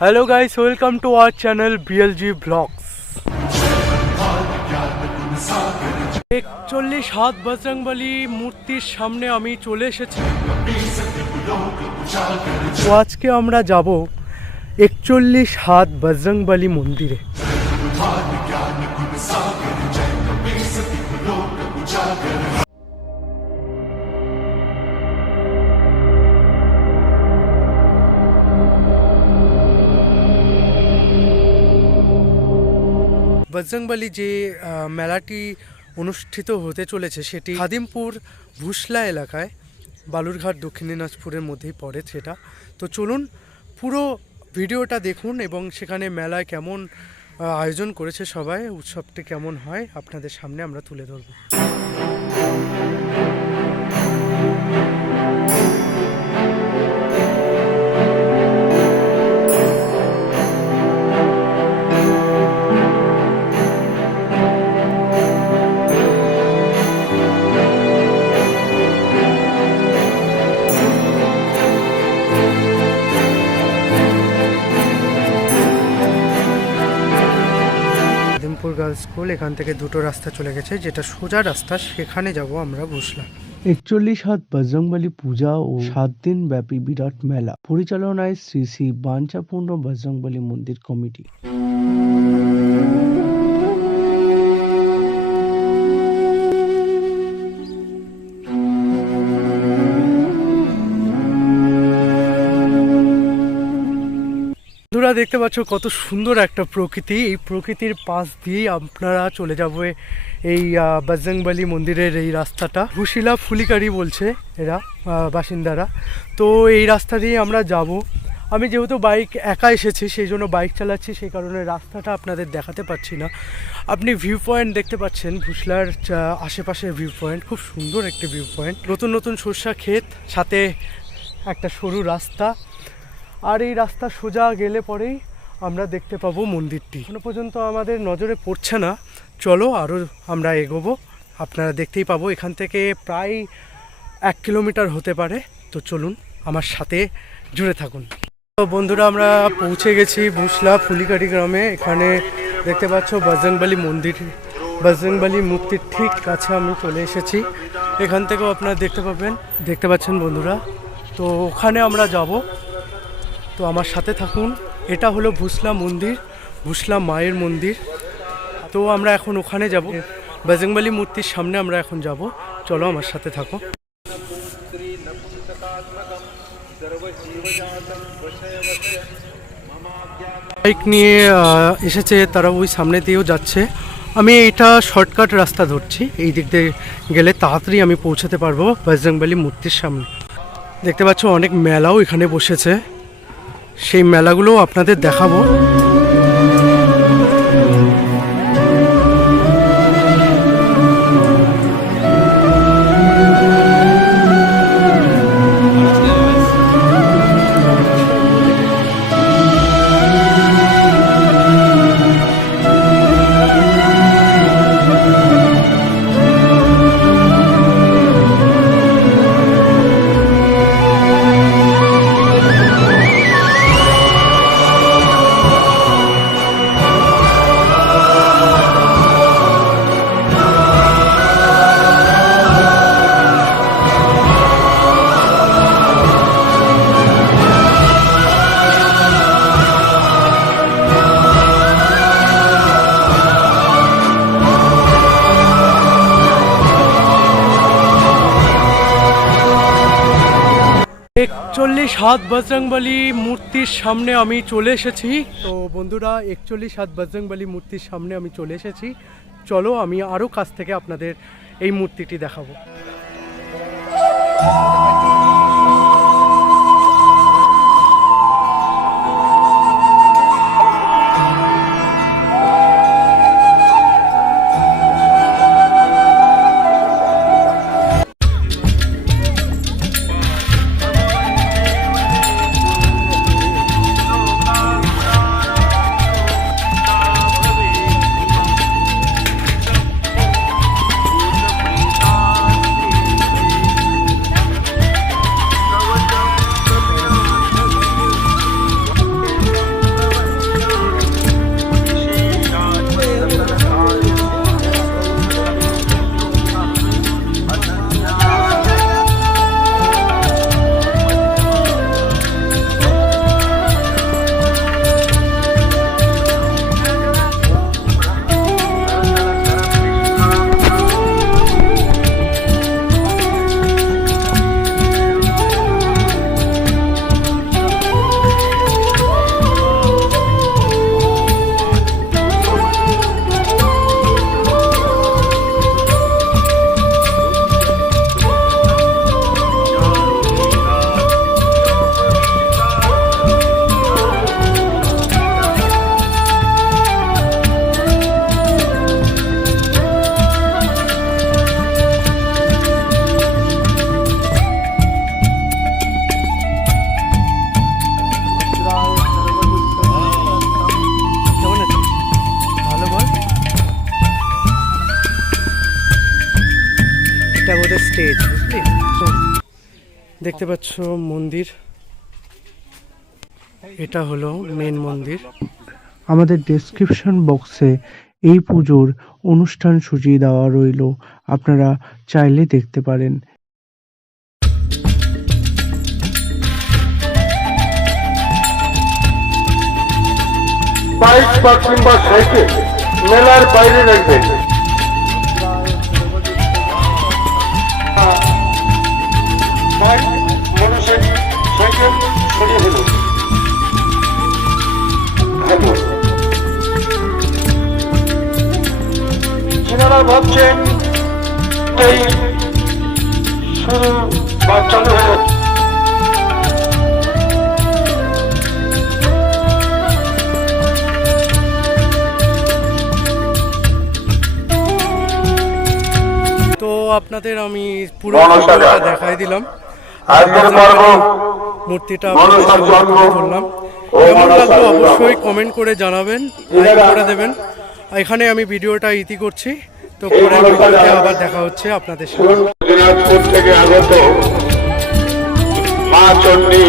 Hello guys, welcome to our channel BLG blogs. 41 हाथ বজরংবলী মূর্তির সামনে আমি চলে এসেছি। তো আজকে আমরা যাব 41 হাত বজরংবলী মন্দিরে। বজরংবলী যে মেলাটি অনুষ্ঠিত হতে চলেছে সেটি খাদিমপুর ভুসলা এলাকায়, বালুরঘাট দক্ষিণ দিনাজপুরের মধ্যেই পড়ে সেটা। তো চলুন পুরো ভিডিওটা দেখুন এবং সেখানে মেলায় কেমন আয়োজন করেছে সবাই, উৎসবটি কেমন হয় আপনাদের সামনে আমরা তুলে ধরব। গার্লস স্কুল, এখান থেকে দুটো রাস্তা চলে গেছে, যেটা সোজা রাস্তা সেখানে যাব আমরা ভুসলা। 41 হাত বজরংবলী পূজা ও 7 দিন ব্যাপী বিরাট মেলা পরিচালনায় শ্রী শ্রী বাঞ্ছাপূর্ণ বজরংবলী মন্দির কমিটি। বন্ধুরা দেখতে পাচ্ছ কত সুন্দর একটা প্রকৃতি, এই প্রকৃতির পাশ দিয়েই আপনারা চলে যাবে এই বজরংবলী মন্দিরের এই রাস্তাটা। ভুসিলা ফুলিকারি বলছে এরা বাসিন্দারা। তো এই রাস্তা দিয়ে আমরা যাব। আমি যেহেতু বাইক একা এসেছি সেই জন্য বাইক চালাচ্ছি, সেই কারণে রাস্তাটা আপনাদের দেখাতে পাচ্ছি না। আপনি ভিউ পয়েন্ট দেখতে পাচ্ছেন, ভুসলার আশেপাশের ভিউ পয়েন্ট, খুব সুন্দর একটি ভিউ পয়েন্ট। নতুন নতুন সরষা ক্ষেত, সাথে একটা সরু রাস্তা, আর এই রাস্তা সোজা গেলে পরেই আমরা দেখতে পাবো মন্দিরটি। এখনো পর্যন্ত আমাদের নজরে পড়ছে না, চলো আরও আমরা এগোবো, আপনারা দেখতেই পাবো। এখান থেকে প্রায় 1 কিলোমিটার হতে পারে। তো চলুন আমার সাথে জুড়ে থাকুন। তো বন্ধুরা আমরা পৌঁছে গেছি ভুসলা ফুলিকারি গ্রামে। এখানে দেখতে পাচ্ছ বজরংবলী মন্দির, বজরংবলী মূর্তির ঠিক কাছে আমি চলে এসেছি। এখান থেকেও আপনারা দেখতে পাচ্ছেন বন্ধুরা। তো ওখানে আমরা যাব, তো আমার সাথে থাকুন। এটা হলো ভুসলা মন্দির, ভুসলা মায়ের মন্দির। তো আমরা এখন ওখানে যাব, বজরংবলী মূর্তির সামনে আমরা এখন যাব, চলো আমার সাথে থাকো। বাইক নিয়ে এসেছে তারা, ওই সামনে দিয়েও যাচ্ছে। আমি এটা শর্টকাট রাস্তা ধরছি, এই দিক দিয়ে গেলে তাড়াতাড়ি আমি পৌঁছাতে পারবো বজরংবলী মূর্তির সামনে। দেখতে পাচ্ছ অনেক মেলাও এখানে বসেছে, সেই মেলাগুলো আপনাদের দেখাবো। একচল্লিশ হাত বজরংবলী মূর্তির সামনে আমি চলে এসেছি। তো বন্ধুরা 41 হাত বজরংবলী মূর্তির সামনে আমি চলে এসেছি, চলো আমি আরও কাছ থেকে আপনাদের এই মূর্তিটি দেখাবো। স্টেজ, বুঝলি? তো দেখতে পাচ্ছ মন্দির, এটা হলো মেন মন্দির। আমাদের ডেসক্রিপশন বক্সে এই পুজোর অনুষ্ঠান সূচি দেওয়া রইল, আপনারা চাইলে দেখতে পারেন। বাইক বা কিংবা সাইকেল মেলার বাইরে রাখবেন। বাইক, মোটরসাইকেল, সাইকেল সরিয়ে ফেলুন। যারা ভাবছেন এই শুরু বা চালু হয়ে যাচ্ছে, তো আপনাদের আমি পুরো ভিডিওটা দেখাই দিলাম, মূর্তিটা আপনাদের সামনে তুলে ধরলাম। কেমন লাগলো অবশ্যই কমেন্ট করে জানাবেন, লাইক করে দেবেন। এখানে আমি ভিডিওটা ইতি করছি, তো পরের ভিডিওতে আবার দেখা হচ্ছে আপনাদের সাথে। দিনাজপুর থেকে আগত মা চণ্ডী